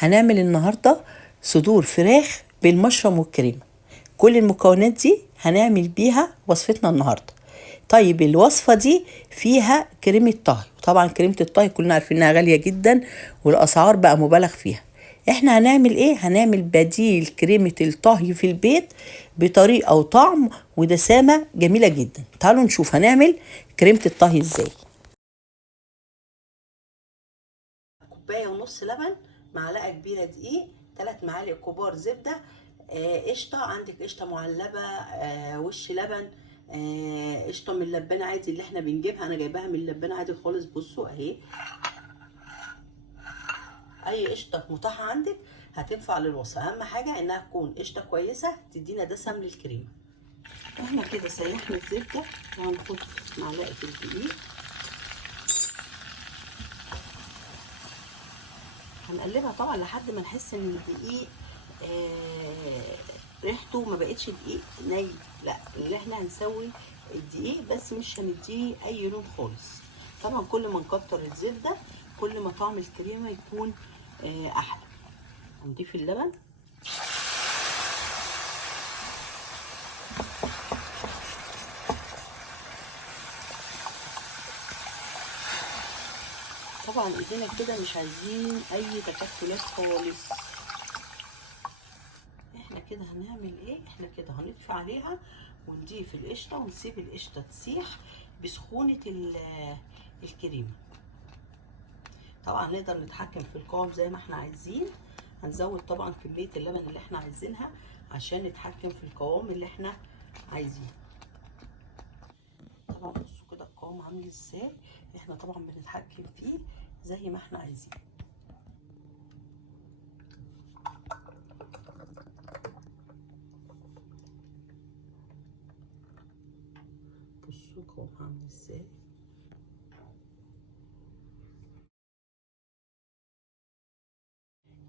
هنعمل النهاردة صدور فراخ بالمشروم والكريمة. كل المكونات دي هنعمل بيها وصفتنا النهاردة. طيب الوصفة دي فيها كريمة طهي، طبعا كريمة الطهي كلنا عارفين انها غالية جدا والاسعار بقى مبالغ فيها. احنا هنعمل ايه؟ هنعمل بديل كريمة الطهي في البيت بطريقة وطعم ودسامة جميلة جدا. تعالوا نشوف هنعمل كريمة الطهي ازاي. كوباية ونص لبن، معلقة كبيرة دقيق، 3 معالق كبار زبدة، قشطة، عندك قشطة معلبة، وش لبن، قشطة من اللبانة عادي اللي احنا بنجيبها، انا جايباها من اللبانة عادي خالص. بصوا اهي، اي قشطة متاحة عندك هتنفع للوصفة. اهم حاجة انها تكون قشطة كويسة تدينا دسم للكريمة. احنا كده سيحنا الزبدة وهنحط معلقة الدقيق، هنقلبها طبعا لحد ما نحس ان الدقيق ريحته ما بقتش دقيق ني، لا، اللي احنا هنسوي الدقيق بس مش هنديه اي لون خالص. طبعا كل ما نكتر الزبده كل ما طعم الكريمه يكون احلى. هنضيف اللبن، طبعا ايدينا كده مش عايزين اي تكتلات خالص. احنا كده هنعمل ايه؟ احنا كده هنطفي عليها ونضيف القشطه ونسيب القشطه تسيح بسخونه الكريمه. طبعا نقدر نتحكم في القوام زي ما احنا عايزين، هنزود طبعا كميه اللبن اللي احنا عايزينها عشان نتحكم في القوام اللي احنا عايزينه. طبعا بصوا كده القوام عامل ازاي، احنا طبعا بنتحكم فيه زي ما احنا عايزين. بصوا القوام عامل ازاي.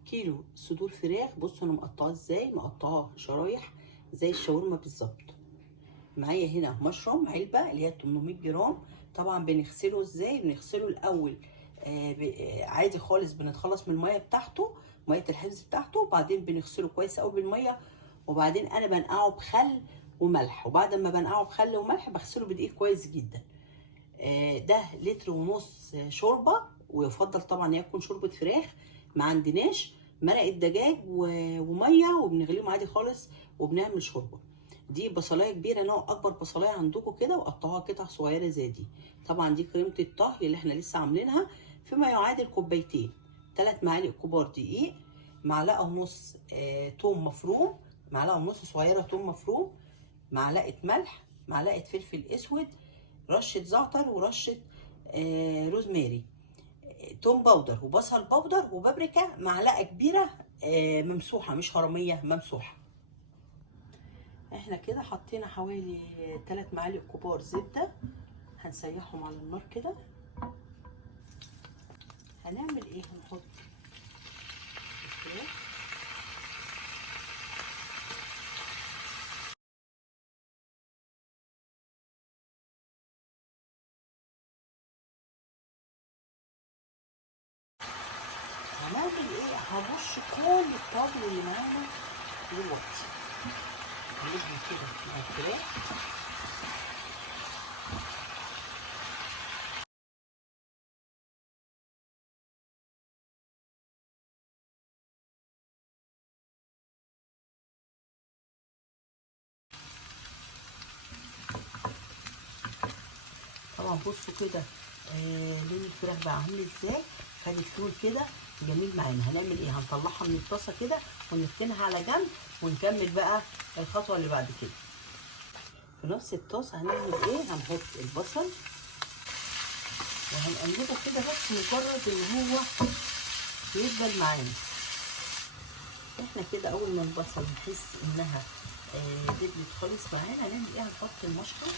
كيلو صدور فراخ، بصوا انا مقطعاه ازاي، مقطعاه شرايح زي الشاورما بالظبط. معايا هنا مشروم علبه اللي هي 800 جرام. طبعا بنغسله ازاي؟ بنغسله الاول عادي خالص، بنتخلص من الميه بتاعته، ميه الحفظ بتاعته، وبعدين بنغسله كويس قوي بالميه، وبعدين انا بنقعه بخل وملح، وبعد ما بنقعه بخل وملح بغسله بدقيق كويس جدا. ده لتر ونص شوربه، ويفضل طبعا يكون شوربه فراخ. ما عندناش مرقه دجاج وميه وبنغليهم عادي خالص وبنعمل شوربه. دي بصلايه كبيره، نوع اكبر بصلايه عندكم كده، وقطعوها قطع صغيره زي دي. طبعا دي كريمه الطهي اللي احنا لسه عاملينها، فيما يعادل كوبايتين. 3 معالق كبار دقيق، معلقه ونص توم مفروم، معلقه ونص صغيره توم مفروم، معلقه ملح، معلقه فلفل اسود، رشه زعتر، ورشه روزماري، توم باودر وبصل باودر وبابريكا، معلقه كبيره ممسوحه، مش هرميه، ممسوحه. احنا كده حطينا حوالي 3 معالق كبار زبده، هنسيحهم على النار كده. هنعمل ايه؟ هنحط الفراخ، هنعمل ايه؟ هرش كل الطاجن اللي معانا دلوقتي، هنقلبهم كده مع الفراخ. طبعا بصوا كده لون الفراخ بقى عامل ازاي، خدت لون كده جميل معانا. هنعمل ايه؟ هنطلعها من الطاسه كده ونركنها على جنب، ونكمل بقى الخطوه اللي بعد كده. في نفس الطاسه هنعمل ايه؟ هنحط البصل وهنقلبه كده بس مجرد ان هو يدبل معانا. احنا كده اول ما البصل نحس انها دبلت خالص معانا، هنعمل ايه؟ هنحط المشروم.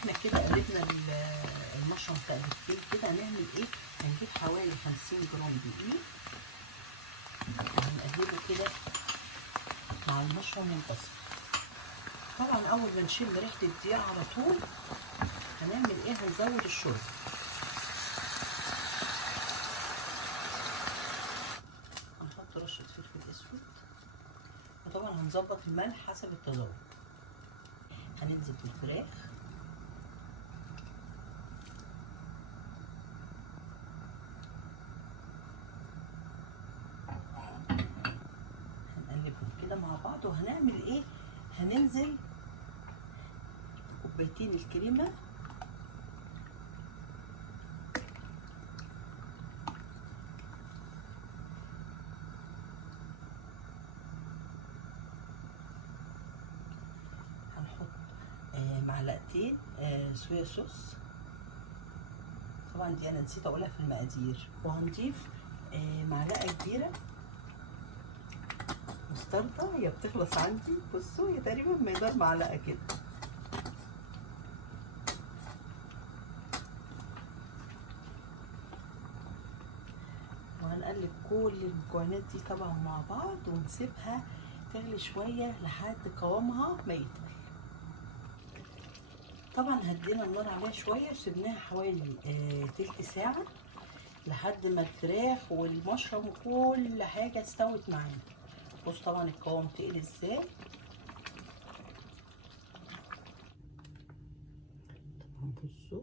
احنا كده قلبنا المشروم تقلبتين كده. هنعمل ايه؟ هنجيب حوالي 50 جرام دقيق، هنقلبه كده مع المشروم والبصل. طبعا اول ما نشم ريحه الدقيق على طول هنعمل ايه؟ هنزود الشرب. هنحط رشه فلفل اسود، وطبعا هنظبط الملح حسب التذوق. هننزل بالفراخ، هنقلبهم كده مع بعض. وهنعمل ايه؟ هننزل كوبايتين الكريمه، معلقتين صويا صوص، طبعا دي انا نسيت اقولها في المقادير. وهنضيف معلقه كبيره مستردة، هي بتخلص عندي، بصوا هي تقريبا مقدار معلقه كده. وهنقلب كل المكونات دي طبعا مع بعض، ونسيبها تغلي شويه لحد قوامها ما يتقل. طبعا هدينا النار عليها شويه وسيبناها حوالي تلت ساعه لحد ما الفراخ والمشروم وكل حاجه استوت معانا. بص طبعا القوام تقل ازاي. طبعا بصوا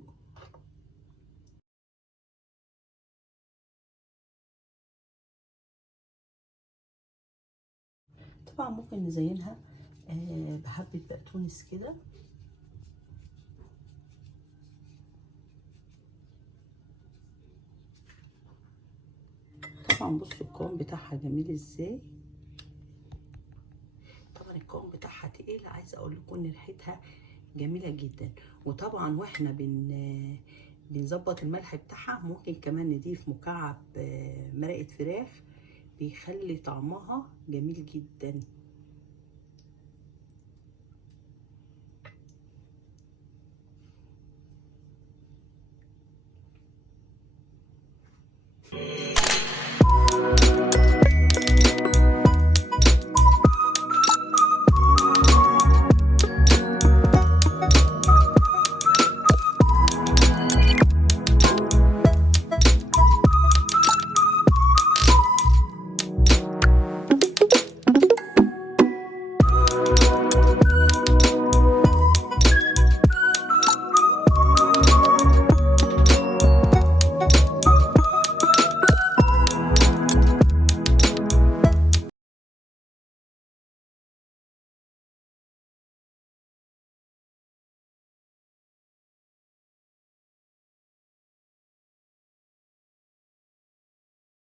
طبعا ممكن نزينها بحبه بقدونس كده. طبعا بصوا القوام بتاعها جميل ازاي. طبعا القوام بتاعها تقيل، عايزه اقول لكم ان ريحتها جميله جدا. وطبعا واحنا بنظبط الملح بتاعها ممكن كمان نضيف مكعب مرقه فراخ، بيخلي طعمها جميل جدا.